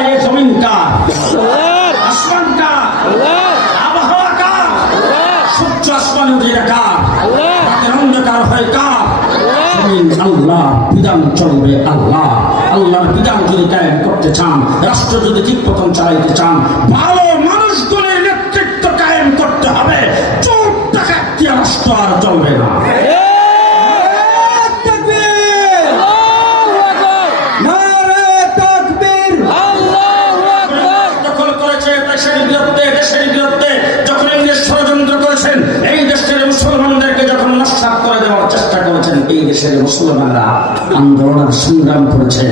ये जमीन का आसमान का आबहावा का সূর্য আসমান উঠিয়ে কার রাতের অন্ধকার হয় কার আল্লাহ বিধান চলবে আল্লাহ আল্লাহর বিধান যদি কায়েম করতে চান রাষ্ট্র যদি ঠিক মতন চালাইতে চান ভালো মানুষগুলির নেতৃত্ব কায়েম করতে হবে চোর ডাকাত দিয়ে রাষ্ট্র আর চলবে না মুসলমানরা আন্দোলনের সংগ্রাম করেছে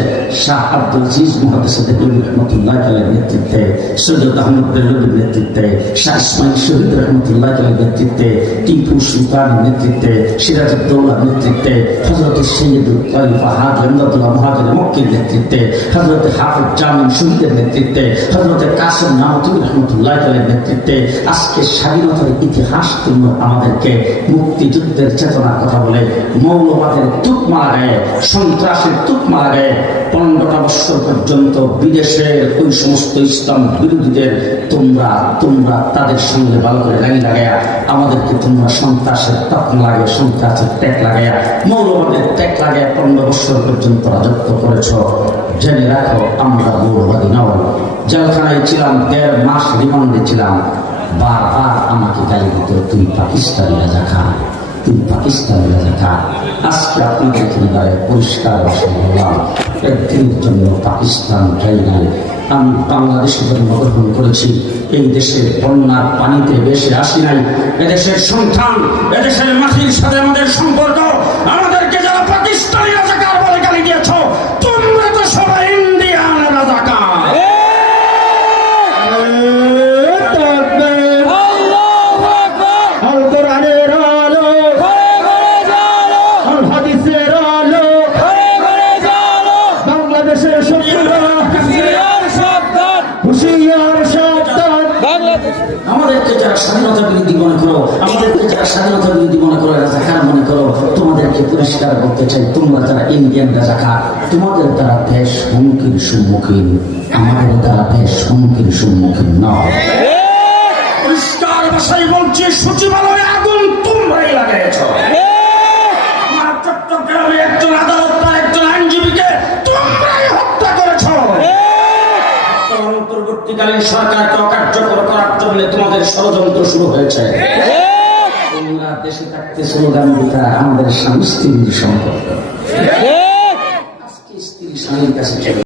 শাহ আব্দুল আজিজ মুহাদ্দিস রহমতুল্লাহ আলাইহির নেতৃত্বে সৈয়দ আহমদ বেরলভীর নেতৃত্বে শাহ ইসমাইল শহীদ রহমতুল্লাহ আলাইহির নেতৃত্বে টিপু সুলতানের নেতৃত্বে সিরাজউদ্দৌলার নেতৃত্বে হযরত সৈয়দুল খলিফা হাজী আব্দুল্লাহ মুহাজির মক্কির নেতৃত্বে হযরত হাফিজ জামিল শহীদের নেতৃত্বে হযরত কাসেম নামতুল্লাহ রহমতুল্লাহ আলাইহির নেতৃত্বে আজকে স্বাধীনতার ইতিহাস তুলে আমাদেরকে মুক্তিযুদ্ধের চেতনার কথা বলে মৌলবাদের তুক মারা গায়ে সন্ত্রাসের তুক মারা গায়ে 15টা বছর পর্যন্ত বিদেশের ওই সমস্ত ইসলাম বিরোধীদের তোমরা তাদের সঙ্গে ভালো করে লাইন লাগাইয়া আমাদেরকে তোমরা সন্ত্রাসের তাক লাগাইয়া সন্ত্রাসের ট্যাগ লাগাইয়া মৌলবাদের ট্যাগ লাগাইয়া 15 বছর পর্যন্ত রাজত্ব করেছ জেনে রাখো আমরা মৌলবাদী নয় জেলখানায় ছিলাম 1.5 মাস রিমান্ডে ছিলাম বারবার আমাকে গালি দিত তুই পাকিস্তানি রাজাকার তুই পাকিস্তানি রাজাকার আজকে আপনাদের এখানে পরিষ্কার বললাম একদিনের জন্য পাকিস্তান যাই নাই আমি বাংলাদেশে জন্মগ্রহণ করেছি এই দেশের বন্যার পানিতে বেশি আসি নাই এদেশের সন্তান এদেশের মাটির সাথে আমাদের সম্পর্ক আমাদেরকে যারা পাকিস্তানি রাজাকার বলে গালি দিয়েছ তোমরা তো সবাই ইন্ডিয়ান রাজাকার আমাদেরকে যারা স্বাধীনতা বিরোধী মনে করো আমাদেরকে যারা স্বাধীনতা বিরোধী মনে করো রাজাকার মনে করো তোমাদেরকে পরিষ্কার করতে চাই তোমরা যারা ইন্ডিয়ান রাজাকার তোমাদের দ্বারা দেশ হুমকির সম্মুখীন আমাদের দ্বারা দেশ হুমকির সম্মুখীন নয় পরিষ্কার ভাষায় বলছি সচিবালয়ে আগুন তোমরাই লাগাইছ আমার চট্টগ্রামে একজন আদালত তার একজন আইনজীবীকে তোমরাই হত্যা করেছ অন্তর্বর্তীকালীন সরকারকে অকার্যকর করার জন্য তোমাদের ষড়যন্ত্র শুরু হয়েছে তোমরা দেশে থাকতে স্লোগান দিতা আমাদের স্বামী স্ত্রীর সম্পর্ক আজকে স্ত্রী স্বামীর কাছে